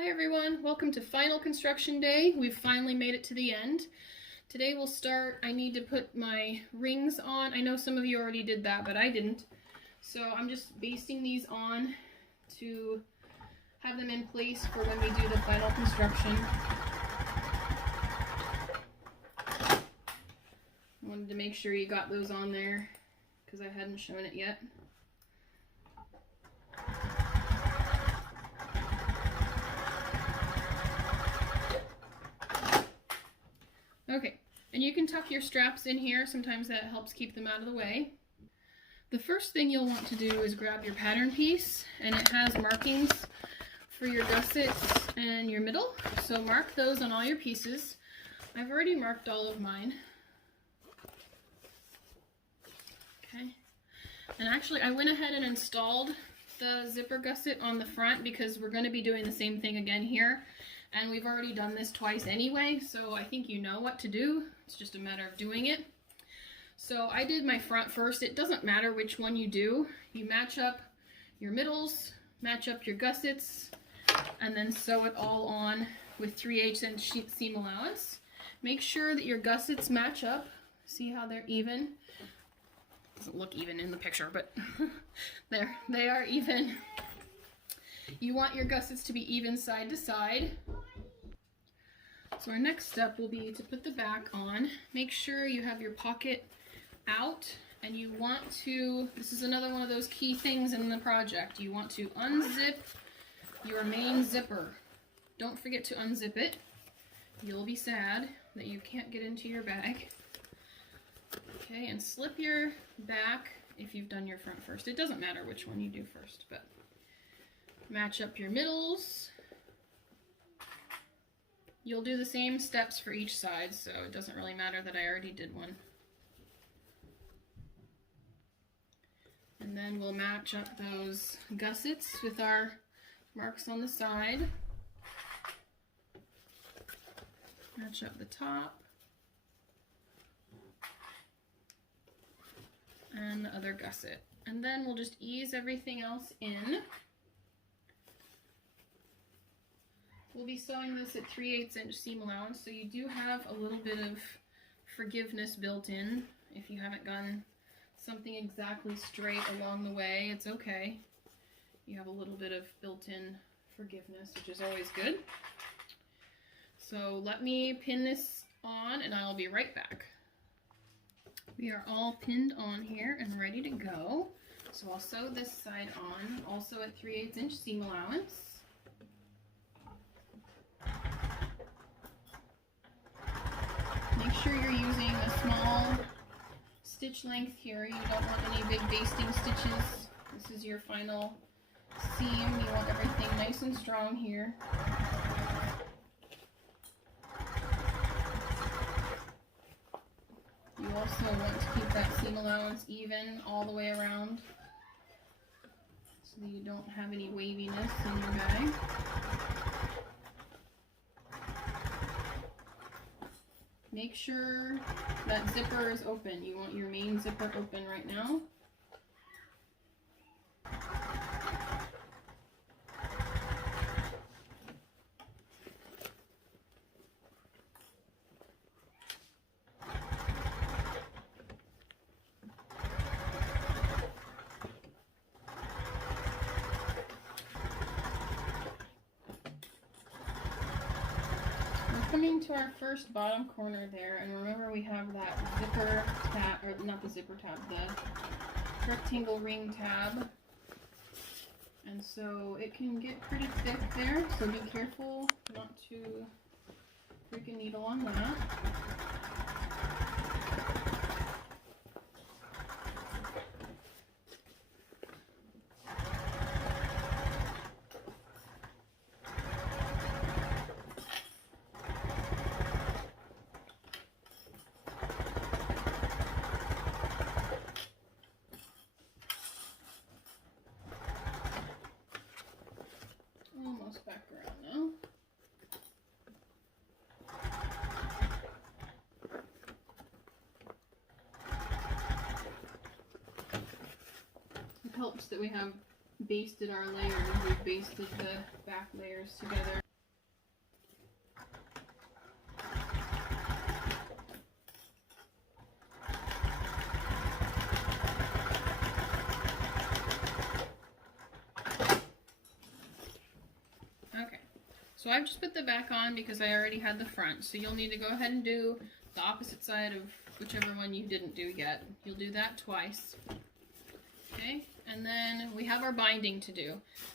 Hi everyone, welcome to final construction day. We've finally made it to the end. Today we'll start, I need to put my rings on. I know some of you already did that, but I didn't. So I'm just basting these on to have them in place for when we do the final construction. I wanted to make sure you got those on there because I hadn't shown it yet. Okay, and you can tuck your straps in here. Sometimes that helps keep them out of the way. The first thing you'll want to do is grab your pattern piece, and it has markings for your gussets and your middle. So mark those on all your pieces. I've already marked all of mine. Okay, and actually I went ahead and installed the zipper gusset on the front because we're going to be doing the same thing again here. And we've already done this twice anyway, so I think you know what to do. It's just a matter of doing it. So I did my front first. It doesn't matter which one you do. You match up your middles, match up your gussets, and then sew it all on with 3/8 inch seam allowance. Make sure that your gussets match up. See how they're even? Doesn't look even in the picture, but there, they are even. You want your gussets to be even side to side. So our next step will be to put the back on. Make sure you have your pocket out, and you want to, this is another one of those key things in the project, you want to unzip your main zipper. Don't forget to unzip it. You'll be sad that you can't get into your bag. Okay, and slip your back if you've done your front first. It doesn't matter which one you do first, but match up your middles. You'll do the same steps for each side, so it doesn't really matter that I already did one. And then we'll match up those gussets with our marks on the side. Match up the top and the other gusset. And then we'll just ease everything else in. We'll be sewing this at 3/8 inch seam allowance, so you do have a little bit of forgiveness built in. If you haven't gotten something exactly straight along the way, it's okay. You have a little bit of built-in forgiveness, which is always good. So let me pin this on and I'll be right back. We are all pinned on here and ready to go. So I'll sew this side on, also at 3/8 inch seam allowance. Make sure you're using a small stitch length here. You don't want any big basting stitches. This is your final seam. You want everything nice and strong here. You also want to keep that seam allowance even all the way around so that you don't have any waviness in your bag. Make sure that zipper is open. You want your main zipper open right now. Coming to our first bottom corner there, and remember we have that zipper tab, or not the zipper tab, the rectangle ring tab, and so it can get pretty thick there, so be careful not to prick a needle on that. Almost back around now. It helps that we have basted our layers. We've basted the back layers together. So I've just put the back on because I already had the front. So you'll need to go ahead and do the opposite side of whichever one you didn't do yet. You'll do that twice. Okay, and then we have our binding to do.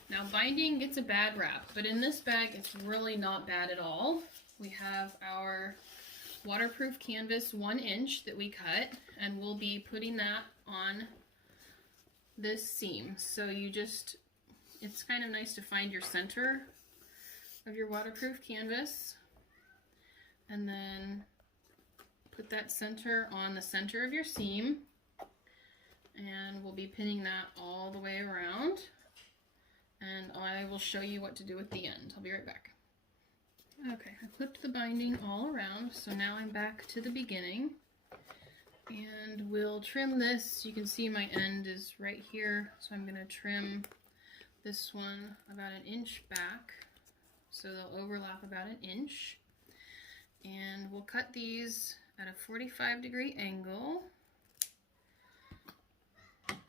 Now binding gets a bad rap, but in this bag it's really not bad at all. We have our waterproof canvas 1 inch that we cut, and we'll be putting that on this seam. So you just, it's kind of nice to find your center of your waterproof canvas and then put that center on the center of your seam, and we'll be pinning that all the way around, and I will show you what to do at the end. I'll be right back. Okay, I clipped the binding all around, so now I'm back to the beginning, and we'll trim this. You can see my end is right here, so I'm going to trim this one about 1 inch back, so they'll overlap about 1 inch, and we'll cut these at a 45-degree angle,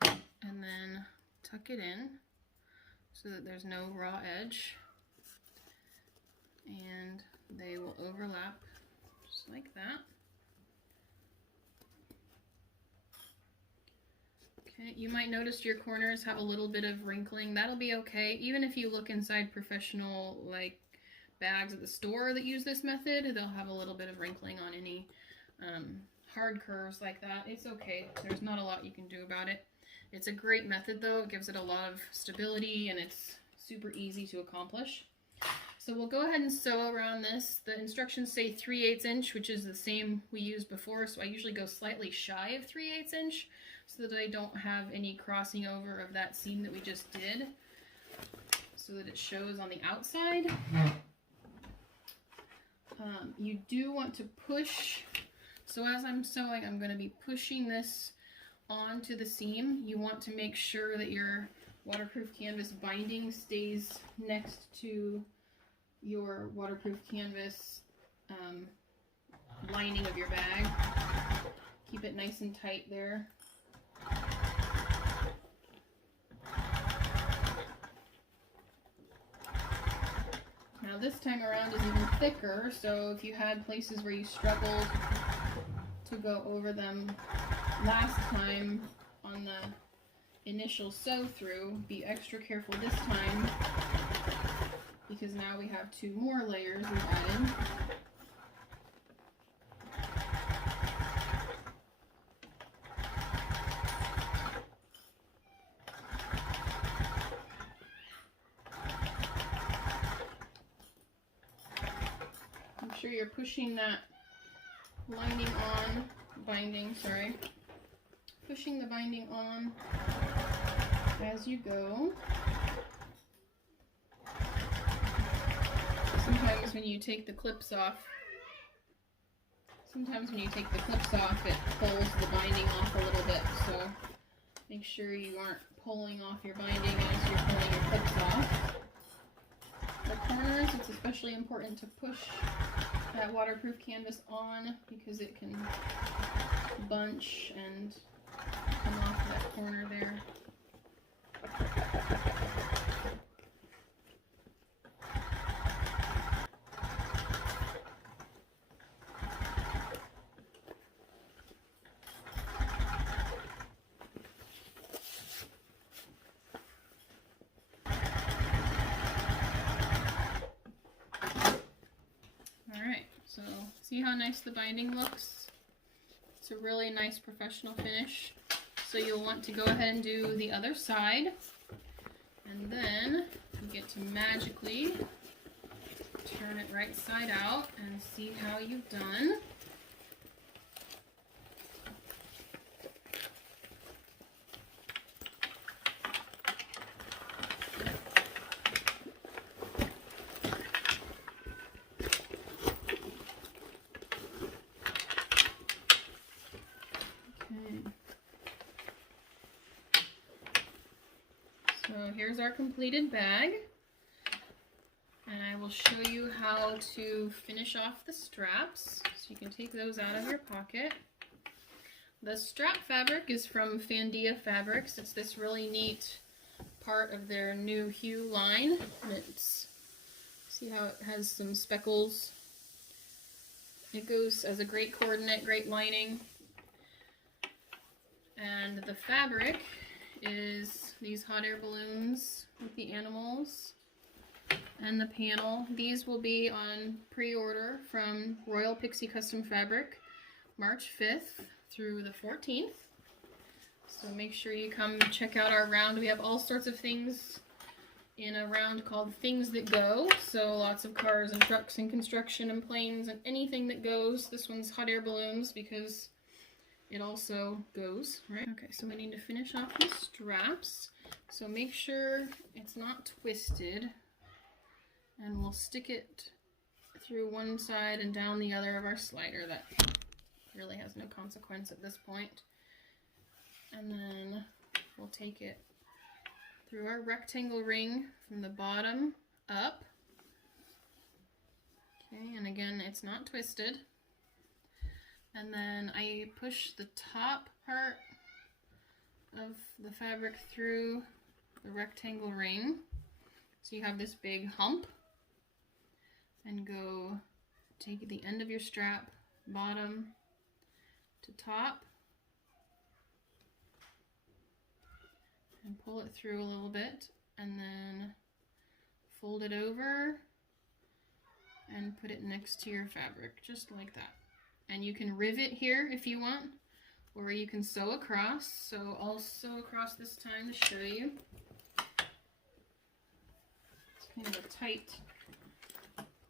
and then tuck it in so that there's no raw edge, and they will overlap just like that. Okay, you might notice your corners have a little bit of wrinkling. That'll be okay. Even if you look inside professional like bags at the store that use this method, they'll have a little bit of wrinkling on any hard curves like that. It's okay. There's not a lot you can do about it. It's a great method though. It gives it a lot of stability and it's super easy to accomplish. So we'll go ahead and sew around this. The instructions say 3/8 inch, which is the same we used before, so I usually go slightly shy of 3/8 inch so that I don't have any crossing over of that seam that we just did, so that it shows on the outside. You do want to push, so as I'm sewing, I'm going to be pushing this onto the seam. You want to make sure that your waterproof canvas binding stays next to your waterproof canvas lining of your bag. Keep it nice and tight there. Now this time around is even thicker, so if you had places where you struggled to go over them last time on the initial sew through, be extra careful this time, because now we have 2 more layers we've added. Make sure you're pushing that lining on, pushing the binding on as you go. Sometimes when you take the clips off, it pulls the binding off a little bit, so make sure you aren't pulling off your binding as you're pulling your clips off. The corners, it's especially important to push that waterproof canvas on because it can bunch and come off that corner there. So see how nice the binding looks? It's a really nice professional finish. So you'll want to go ahead and do the other side, and then you get to magically turn it right side out and see how you've done. So here's our completed bag, and I will show you how to finish off the straps. So you can take those out of your pocket. The strap fabric is from Fandia Fabrics. It's this really neat part of their new Hue line. It's See how it has some speckles? It goes as a great coordinate, great lining. And the fabric is these hot air balloons with the animals and the panel. These will be on pre-order from Royal Pixie Custom Fabric, March 5th through the 14th. So make sure you come check out our round. We have all sorts of things in a round called Things That Go. So lots of cars and trucks and construction and planes and anything that goes. This one's hot air balloons because it also goes, right? Okay, so we need to finish off the straps. So make sure it's not twisted. And we'll stick it through one side and down the other of our slider. That really has no consequence at this point. And then we'll take it through our rectangle ring from the bottom up. Okay, and again, it's not twisted. And then I push the top part of the fabric through the rectangle ring. So you have this big hump. And go take the end of your strap, bottom to top, and pull it through a little bit, and then fold it over and put it next to your fabric, just like that. And you can rivet here if you want, or you can sew across. So I'll sew across this time to show you. It's kind of a tight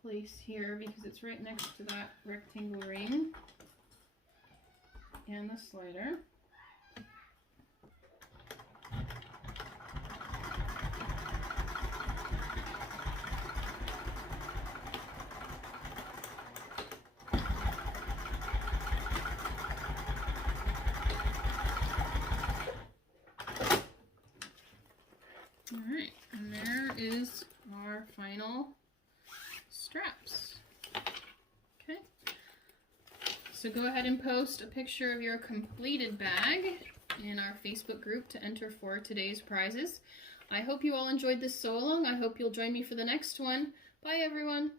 place here because it's right next to that rectangle ring and the slider. All right, and there is our final straps. Okay, so go ahead and post a picture of your completed bag in our Facebook group to enter for today's prizes. I hope you all enjoyed this sew along. I hope you'll join me for the next one. Bye everyone.